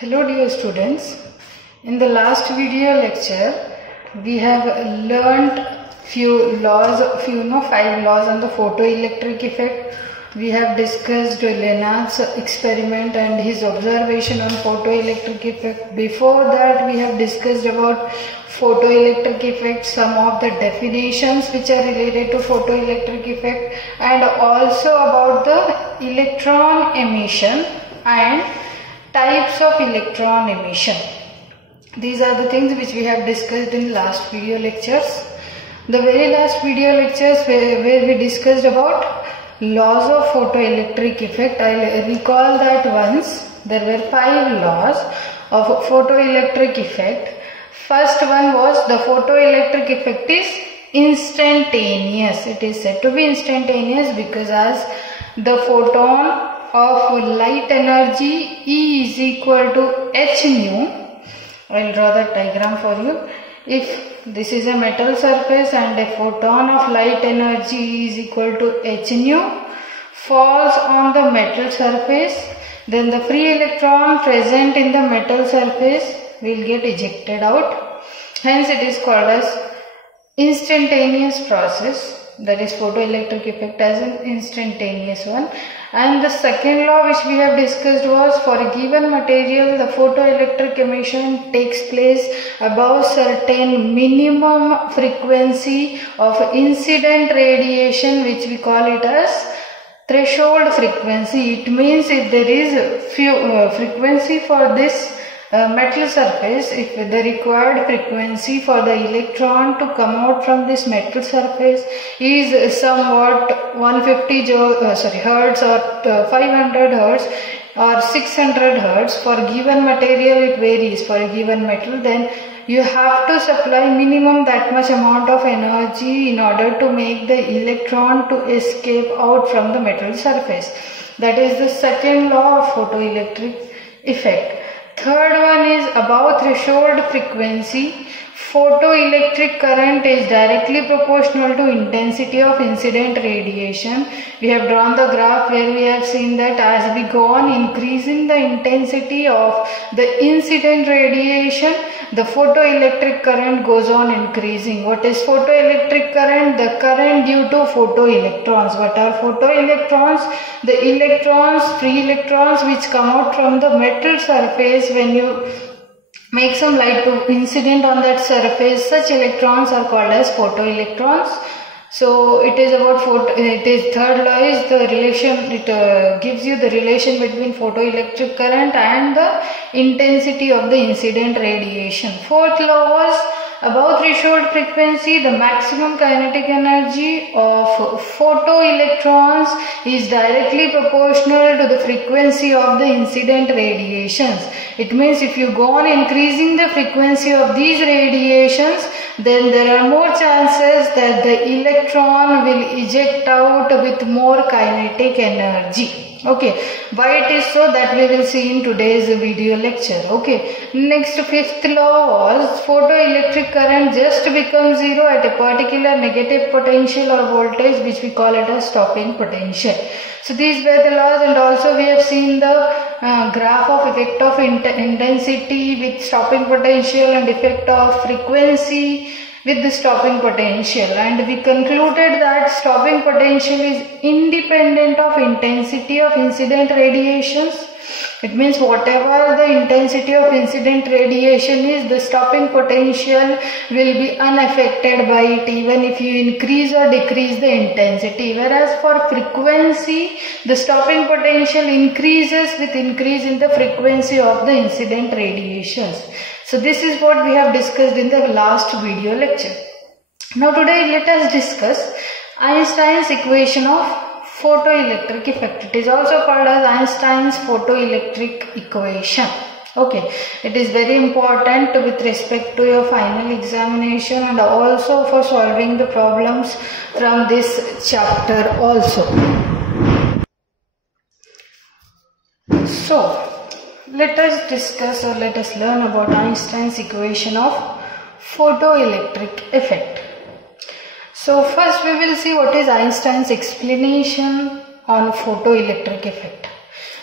Hello dear students, in the last video lecture we have learnt five laws on the photoelectric effect. We have discussed Lenard's experiment and his observation on photoelectric effect. Before that we have discussed about photoelectric effect, some of the definitions which are related to photoelectric effect, and also about the electron emission and types of electron emission. These are the things which we have discussed in last video lectures. The very last video lectures where we discussed about laws of photoelectric effect. I'll recall that once. There were 5 laws of photoelectric effect. First one was the photoelectric effect is instantaneous. It is said to be instantaneous because as the photon of light energy E is equal to h nu. I will draw that diagram for you. If this is a metal surface and a photon of light energy E is equal to h nu falls on the metal surface, then the free electron present in the metal surface will get ejected out. Hence it is called as instantaneous process. That is photoelectric effect as an instantaneous one. And the second law which we have discussed was, for a given material the photoelectric emission takes place above certain minimum frequency of incident radiation, which we call it as threshold frequency. It means if there is frequency for this metal surface, if the required frequency for the electron to come out from this metal surface is somewhat 150 hertz or 500 hertz or 600 hertz, for given material it varies, for a given metal, then you have to supply minimum that much amount of energy in order to make the electron to escape out from the metal surface. That is the second law of photoelectric effect. Third one is above threshold frequency, photoelectric current is directly proportional to intensity of incident radiation. We have drawn the graph where we have seen that as we go on increasing the intensity of the incident radiation, the photoelectric current goes on increasing. What is photoelectric current? The current due to photoelectrons. What are photoelectrons? The electrons, free electrons which come out from the metal surface when you make some light to incident on that surface. Such electrons are called as photoelectrons. So it is about third law is the relation. It gives you the relation between photoelectric current and the intensity of the incident radiation. Fourth law was above threshold frequency, the maximum kinetic energy of photoelectrons is directly proportional to the frequency of the incident radiations. It means if you go on increasing the frequency of these radiations, then there are more chances that the electron will eject out with more kinetic energy. Okay, why it is so, that we will see in today's video lecture. Okay, next, fifth law was photoelectric current just becomes zero at a particular negative potential or voltage, which we call it as stopping potential. So these were the laws, and also we have seen the graph of effect of intensity with stopping potential and effect of frequency with the stopping potential, and we concluded that stopping potential is independent of intensity of incident radiations. It means whatever the intensity of incident radiation is, the stopping potential will be unaffected by it even if you increase or decrease the intensity. Whereas for frequency, the stopping potential increases with increase in the frequency of the incident radiations. So this is what we have discussed in the last video lecture. Now today let us discuss Einstein's equation of photoelectric effect. It is also called as Einstein's photoelectric equation. Okay, it is very important with respect to your final examination and also for solving the problems from this chapter also. So let us discuss or let us learn about Einstein's equation of photoelectric effect. So first we will see what is Einstein's explanation on photoelectric effect.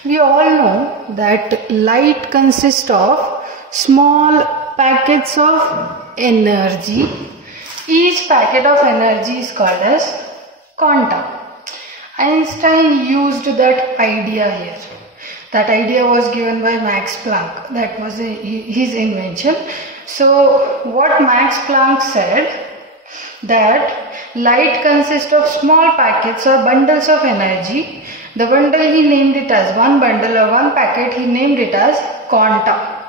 We all know that light consists of small packets of energy. Each packet of energy is called as quanta. Einstein used that idea here. That idea was given by Max Planck. That was his invention. So what Max Planck said, that light consists of small packets or bundles of energy. The bundle he named it as one bundle or one packet, he named it as quanta.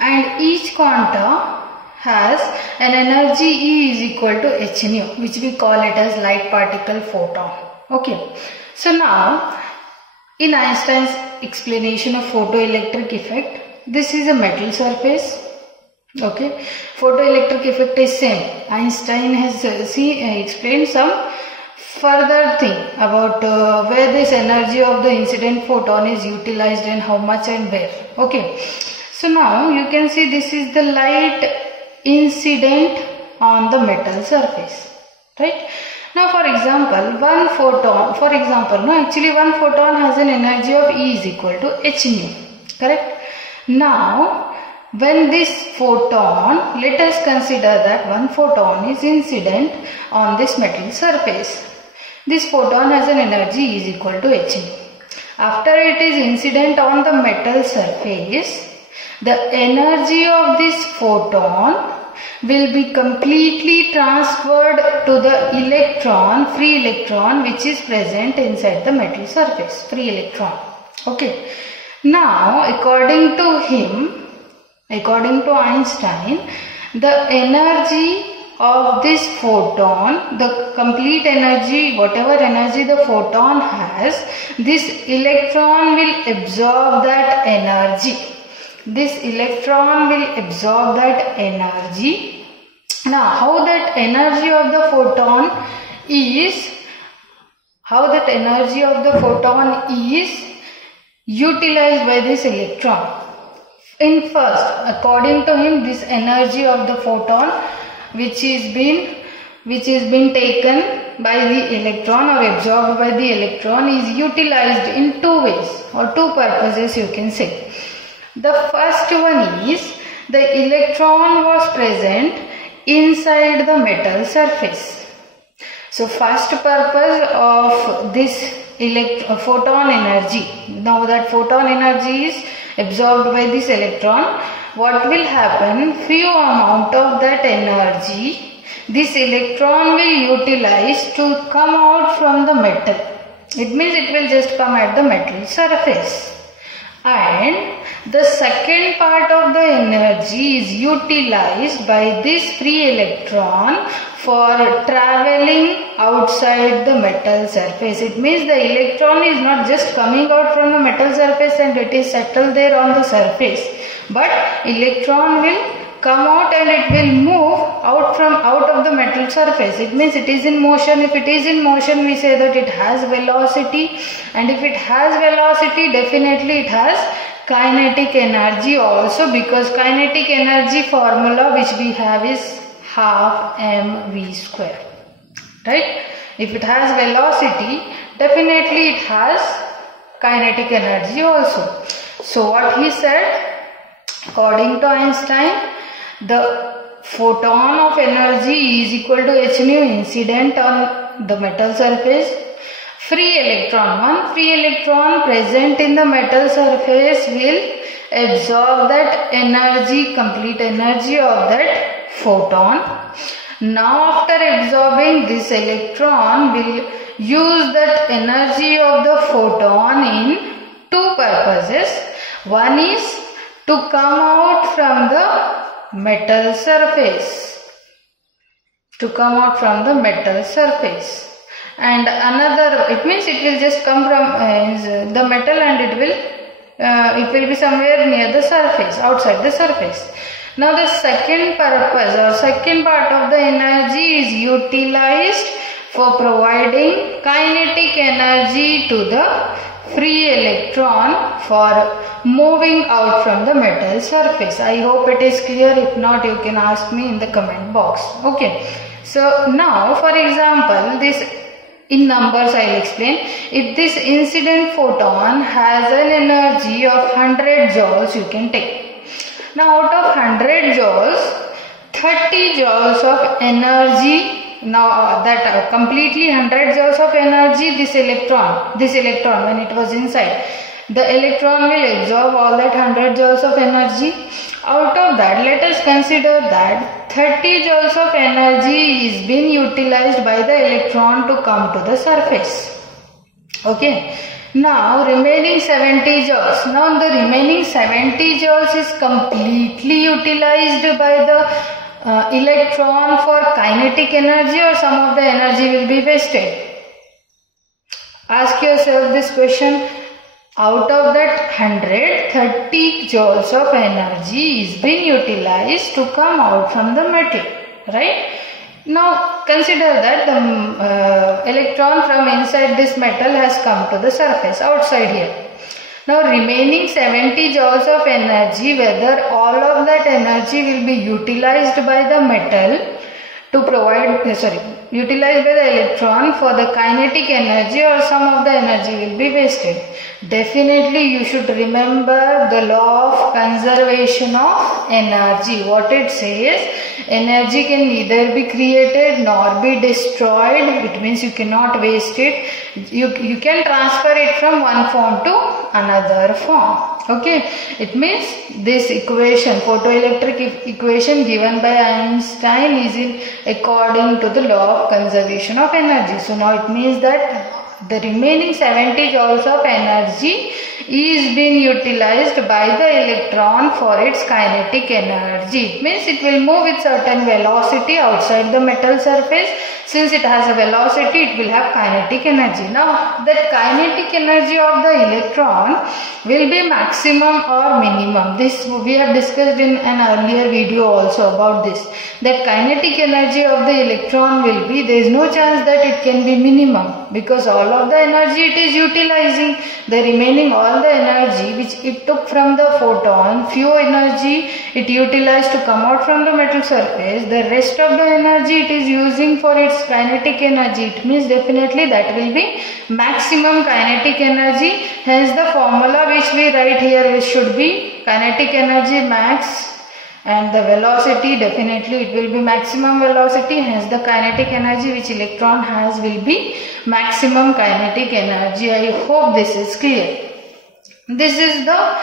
And each quanta has an energy E is equal to h nu, which we call it as light particle photon. Okay. So now, in Einstein's explanation of photoelectric effect, this is a metal surface. Okay. Photoelectric effect is same. Einstein has explained some further thing about where this energy of the incident photon is utilized and how much and where. Okay. So now you can see this is the light incident on the metal surface. Right. Now for example, one photon has an energy of E is equal to h nu. Correct. Now when this photon, let us consider that one photon is incident on this metal surface. This photon has an energy E is equal to h nu. After it is incident on the metal surface, the energy of this photon will be completely transferred to the electron, free electron, which is present inside the metal surface, free electron. Okay. Now, according to Einstein, the energy of this photon, the complete energy, whatever energy the photon has, this electron will absorb that energy. This electron will absorb that energy. Now, how that energy of the photon is utilized by this electron. In first, according to him, this energy of the photon which is been taken by the electron or absorbed by the electron is utilized in two ways or two purposes, you can say. The first one is the electron was present inside the metal surface. So first purpose of this photon energy, now that photon energy is absorbed by this electron, what will happen, few amount of that energy this electron will utilize to come out from the metal. It means it will just come at the metal surface. And the second part of the energy is utilized by this free electron for traveling outside the metal surface. It means the electron is not just coming out from the metal surface and it is settled there on the surface, but electron will come out and it will move out of the metal surface. It means it is in motion. If it is in motion, we say that it has velocity, and if it has velocity, definitely it has kinetic energy also, because kinetic energy formula which we have is half mv square. Right? If it has velocity, definitely it has kinetic energy also. So what he said, according to Einstein, the photon of energy is equal to h nu incident on the metal surface. Free electron, one free electron present in the metal surface will absorb that energy, complete energy of that photon. Now after absorbing, this electron will use that energy of the photon in two purposes. One is to come out from the metal surface, and another, it means it will just come from the metal and it will be somewhere near the surface, outside the surface. Now the second purpose or second part of the energy is utilized for providing kinetic energy to the free electron for moving out from the metal surface. I hope it is clear. If not, you can ask me in the comment box. Okay. So now, for example, this In numbers I'll explain. If this incident photon has an energy of 100 joules, you can take. Now out of 100 joules, 30 joules of energy. Now that completely 100 joules of energy, this electron when it was inside, the electron will absorb all that 100 joules of energy. Out of that, let us consider that 30 joules of energy is being utilized by the electron to come to the surface. Okay. Now remaining 70 joules. Now the remaining 70 joules is completely utilized by the electron for kinetic energy, or some of the energy will be wasted. Ask yourself this question. Out of that 100, 30 joules of energy is being utilized to come out from the metal, right? Now consider that the electron from inside this metal has come to the surface outside here. Now remaining 70 joules of energy, whether all of that energy will be utilized by the metal to provide, utilized by the electron for the kinetic energy, or some of the energy will be wasted. Definitely you should remember the law of conservation of energy. What it says, energy can neither be created nor be destroyed. It means you cannot waste it. You can transfer it from one form to another form. Okay, it means this equation, photoelectric equation given by Einstein, is in according to the law of conservation of energy. So now it means that the remaining 70 joules of energy is being utilized by the electron for its kinetic energy. It means it will move with certain velocity outside the metal surface. Since it has a velocity, it will have kinetic energy. Now that kinetic energy of the electron will be maximum or minimum. This we have discussed in an earlier video also about this. That kinetic energy of the electron will be, there is no chance that it can be minimum, because all of the energy it is utilizing. The remaining all the energy which it took from the photon, few energy it utilized to come out from the metal surface. The rest of the energy it is using for its kinetic energy. It means definitely that will be maximum kinetic energy. Hence the formula which we write here, which should be kinetic energy max, and the velocity, definitely it will be maximum velocity. Hence the kinetic energy which electron has will be maximum kinetic energy. I hope this is clear. This is the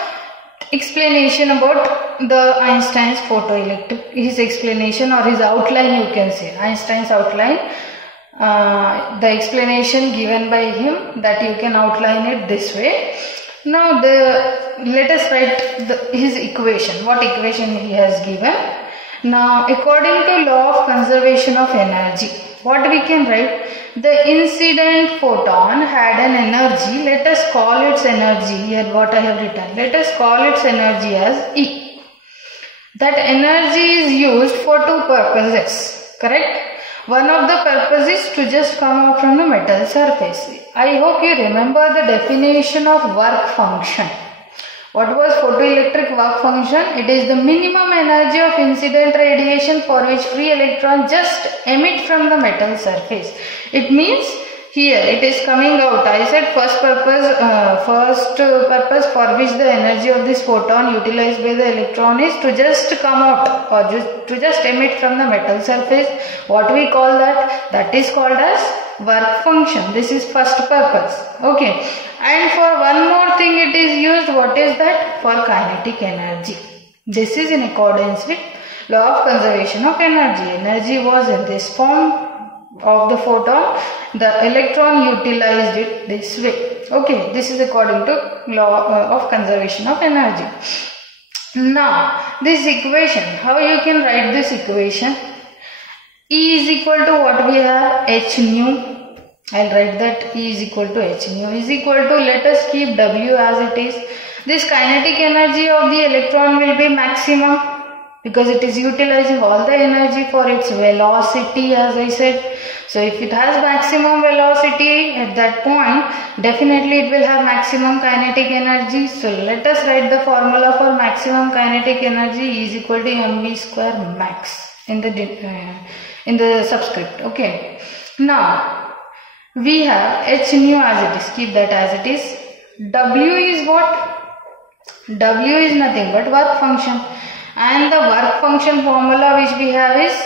explanation about the Einstein's photoelectric, his explanation or his outline, you can say, Einstein's outline, the explanation given by him, that you can outline it this way. Now let us write his equation, what equation he has given. Now according to law of conservation of energy, what we can write, the incident photon had an energy, let us call its energy, here what I have written, let us call its energy as E. That energy is used for two purposes, correct? One of the purposes is to just come out from the metal surface. I hope you remember the definition of work function. What was photoelectric work function? It is the minimum energy of incident radiation for which free electron just emit from the metal surface. It means here it is coming out. I said first purpose for which the energy of this photon utilized by the electron is to just come out or to just emit from the metal surface. What we call that? That is called as work function. This is first purpose. Okay. And for one more thing it is used. What is that? For kinetic energy. This is in accordance with law of conservation of energy. Energy was in this form of the photon. The electron utilized it this way. Okay. This is according to law of conservation of energy. Now this equation, how you can write this equation? E is equal to what we have? H nu. I'll write that E is equal to H nu is equal to, let us keep W as it is. This kinetic energy of the electron will be maximum because it is utilizing all the energy for its velocity, as I said. So if it has maximum velocity at that point, definitely it will have maximum kinetic energy. So let us write the formula for maximum kinetic energy. E is equal to mv square max in the subscript. Okay. Now we have h nu as it is. Keep that as it is. W is what? W is nothing but work function, and the work function formula which we have is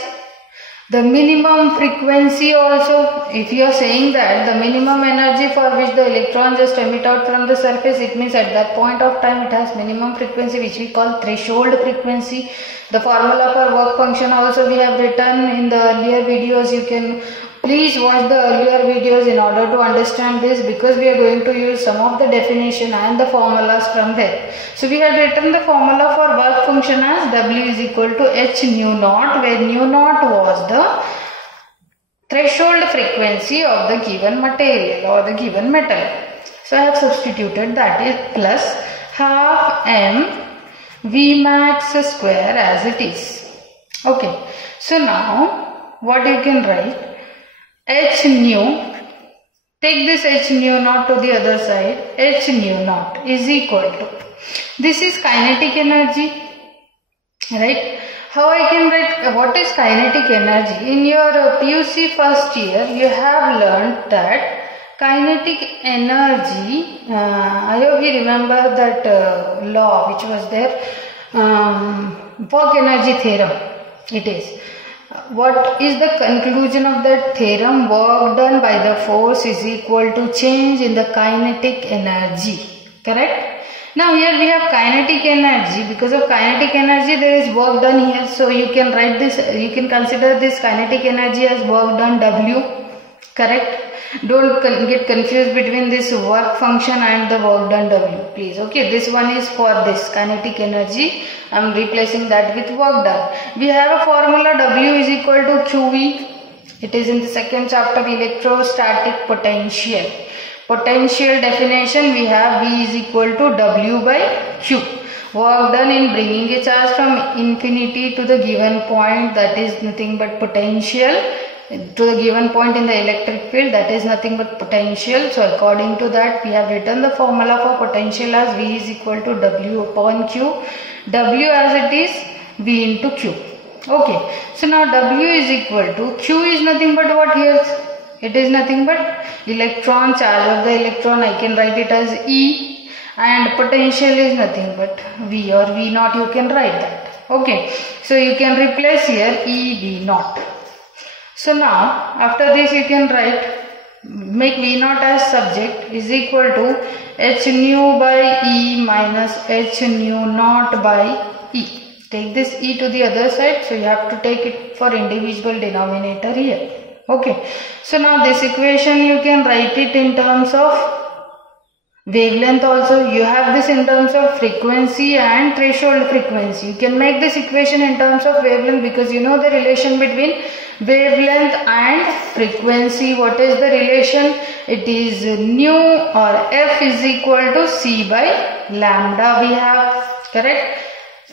the minimum frequency also. If you are saying that the minimum energy for which the electron just emit out from the surface, it means at that point of time it has minimum frequency which we call threshold frequency. The formula for work function also we have written in the earlier videos. You can please watch the earlier videos in order to understand this, because we are going to use some of the definition and the formulas from there. So we have written the formula for work function as W is equal to h nu naught, where nu naught was the threshold frequency of the given material or the given metal. So I have substituted that is plus half m V max square as it is. Okay. So now what you can write? H nu, take this h nu naught to the other side, h nu naught is equal to, this is kinetic energy, right? How I can write what is kinetic energy? In your PUC first year, you have learned that kinetic energy, I hope you remember that law which was there, work energy theorem, it is. What is the conclusion of that theorem? Work done by the force is equal to change in the kinetic energy. Correct? Now here we have kinetic energy. Because of kinetic energy there is work done here. So you can write this, you can consider this kinetic energy as work done W. Correct? Don't get confused between this work function and the work done W, please. Okay, this one is for this kinetic energy. I am replacing that with work done. We have a formula W is equal to QE. It is in the second chapter, electrostatic potential. Potential definition, we have V is equal to W by Q. Work done in bringing a charge from infinity to the given point, that is nothing but potential. To the given point in the electric field, that is nothing but potential. So according to that, we have written the formula for potential as V is equal to W upon Q. W as it is V into Q. Okay. So now W is equal to, Q is nothing but what here? It is nothing but electron, charge of the electron. I can write it as E, and potential is nothing but V or V naught. You can write that. Okay. So you can replace here E V naught. So now after this you can write, make V naught as subject is equal to h nu by E minus h nu naught by E. Take this E to the other side, so you have to take it for individual denominator here. Okay. So now this equation you can write it in terms of wavelength also. You have this in terms of frequency and threshold frequency. You can make this equation in terms of wavelength because you know the relation between wavelength and frequency. What is the relation? It is nu or F is equal to C by lambda we have. Correct?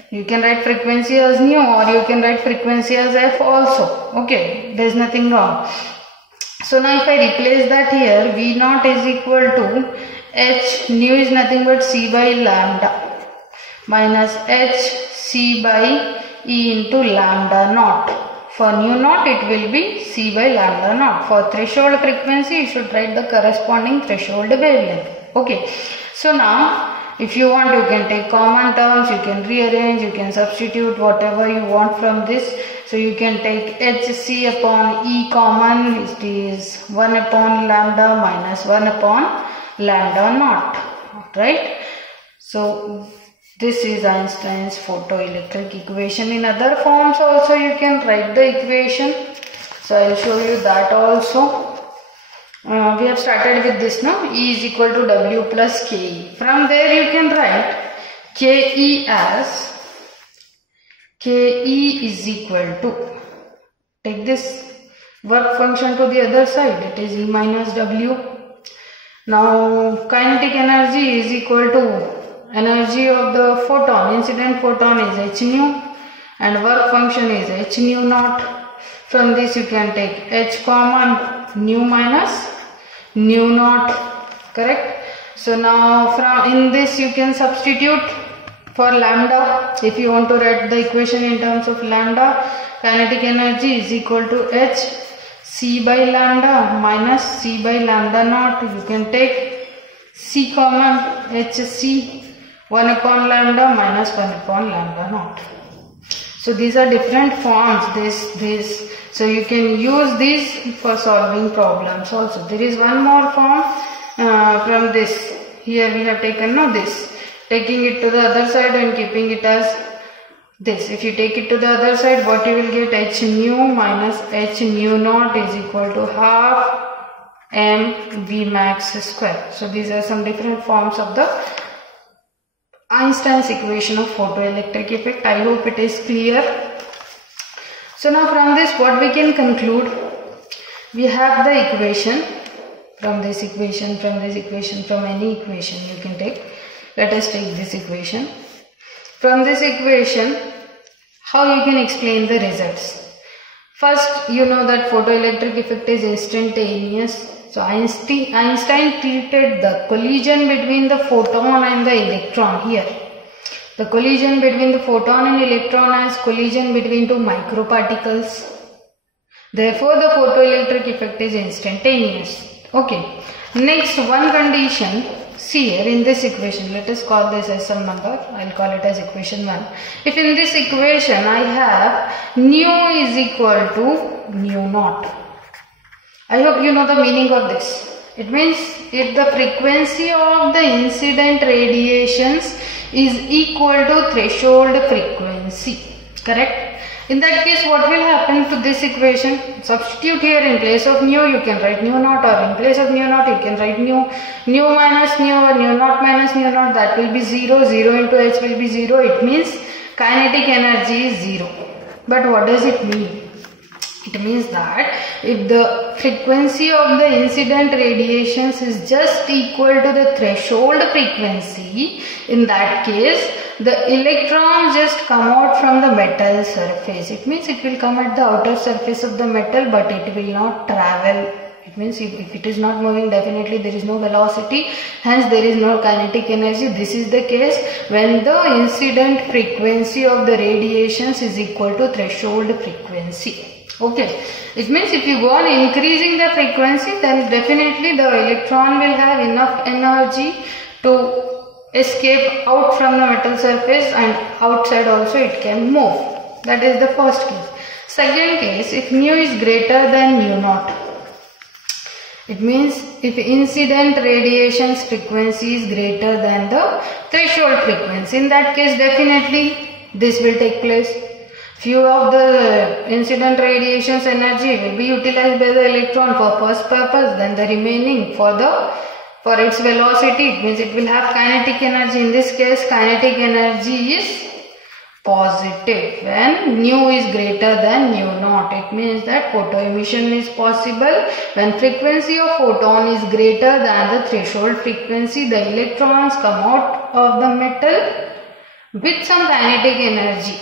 You can write frequency as nu or you can write frequency as F also. Okay, there is nothing wrong. So now if I replace that here, V naught is equal to H nu is nothing but C by lambda minus H C by E into lambda naught. For nu naught it will be C by lambda naught. For threshold frequency you should write the corresponding threshold wavelength. Okay. So now if you want you can take common terms, you can rearrange, you can substitute whatever you want from this. So you can take HC upon E common, it is 1 upon lambda minus 1 upon lambda naught. Right. So this is Einstein's photoelectric equation. In other forms also you can write the equation. So I will show you that also. We have started with this now. E is equal to W plus KE. From there you can write KE as KE is equal to, take this work function to the other side, it is E minus W. Now kinetic energy is equal to energy of the photon, incident photon is h nu and work function is h nu naught. From this you can take h common, nu minus nu naught. Correct? So now from in this you can substitute for lambda. If you want to write the equation in terms of lambda, kinetic energy is equal to h C by lambda minus C by lambda naught. You can take C common, HC 1 upon lambda minus 1 upon lambda naught. So these are different forms, this. So you can use these for solving problems also. There is one more form from this. Here we have taken this. Taking it to the other side and keeping it as this. If you take it to the other side, what you will get? H nu minus H nu naught is equal to half m V max square. So these are some different forms of the Einstein's equation of photoelectric effect. I hope it is clear. So now from this what we can conclude? We have the equation. From this equation, from any equation you can take. Let us take this equation. From this equation, how you can explain the results? First, you know that photoelectric effect is instantaneous. So Einstein treated the collision between the photon and the electron here. The collision between the photon and electron as collision between two microparticles. Therefore, the photoelectric effect is instantaneous. Okay. Next, one condition. See here in this equation, let us call this as some number. I will call it as equation 1. If in this equation I have nu is equal to nu naught. I hope you know the meaning of this. It means if the frequency of the incident radiations is equal to threshold frequency. Correct? In that case, what will happen to this equation? Substitute here in place of nu, you can write nu naught, or in place of nu naught, you can write nu minus nu, or nu naught minus nu naught. That will be 0. 0 into h will be 0. It means kinetic energy is 0. But what does it mean? It means that if the frequency of the incident radiations is just equal to the threshold frequency, in that case, the electron just come out from the metal surface. It means it will come at the outer surface of the metal, but it will not travel. It means if it is not moving, definitely there is no velocity, hence there is no kinetic energy. This is the case when the incident frequency of the radiations is equal to threshold frequency. Okay, it means if you go on increasing the frequency, then definitely the electron will have enough energy to escape out from the metal surface, and outside also it can move. That is the first case. Second case, if nu is greater than nu naught, it means if incident radiations frequency is greater than the threshold frequency, in that case definitely this will take place. Few of the incident radiations energy will be utilized by the electron for first purpose, then the remaining for its velocity. It means it will have kinetic energy. In this case, kinetic energy is positive when nu is greater than nu naught. It means that photoemission is possible when frequency of photon is greater than the threshold frequency. The electrons come out of the metal with some kinetic energy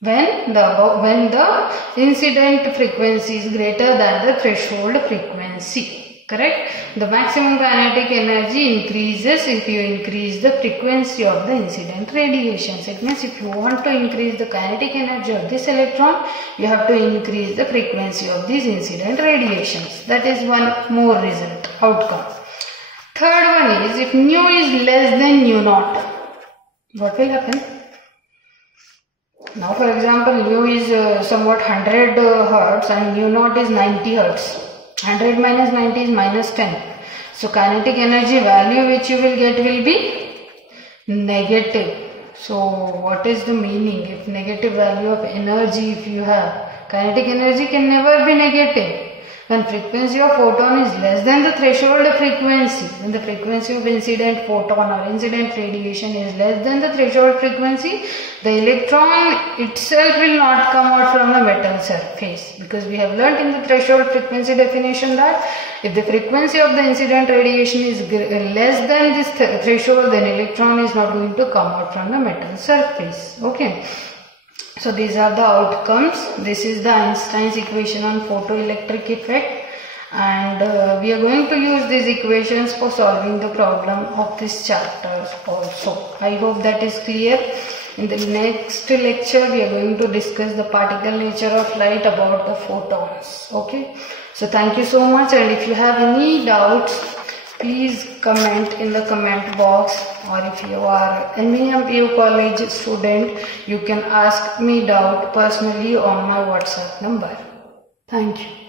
when the incident frequency is greater than the threshold frequency. Correct? The maximum kinetic energy increases if you increase the frequency of the incident radiations. It means if you want to increase the kinetic energy of this electron, you have to increase the frequency of these incident radiations. That is one more result, outcome. Third one is if nu is less than nu naught, what will happen? Now for example, nu is somewhat 100 Hertz and nu naught is 90 Hertz. 100 minus 90 is minus 10. So kinetic energy value which you will get will be negative. So what is the meaning? If negative value of energy if you have, kinetic energy can never be negative. When frequency of photon is less than the threshold frequency, when the frequency of incident photon or incident radiation is less than the threshold frequency, the electron itself will not come out from the metal surface, because we have learnt in the threshold frequency definition that if the frequency of the incident radiation is less than this threshold, then electron is not going to come out from the metal surface. Okay. So these are the outcomes. This is the Einstein's equation on photoelectric effect, and we are going to use these equations for solving the problem of this chapter also. I hope that is clear. In the next lecture, we are going to discuss the particle nature of light about the photons. Okay. So thank you so much, and if you have any doubts, please comment in the comment box, or if you are any MPU college student, you can ask me doubt personally on my WhatsApp number. Thank you.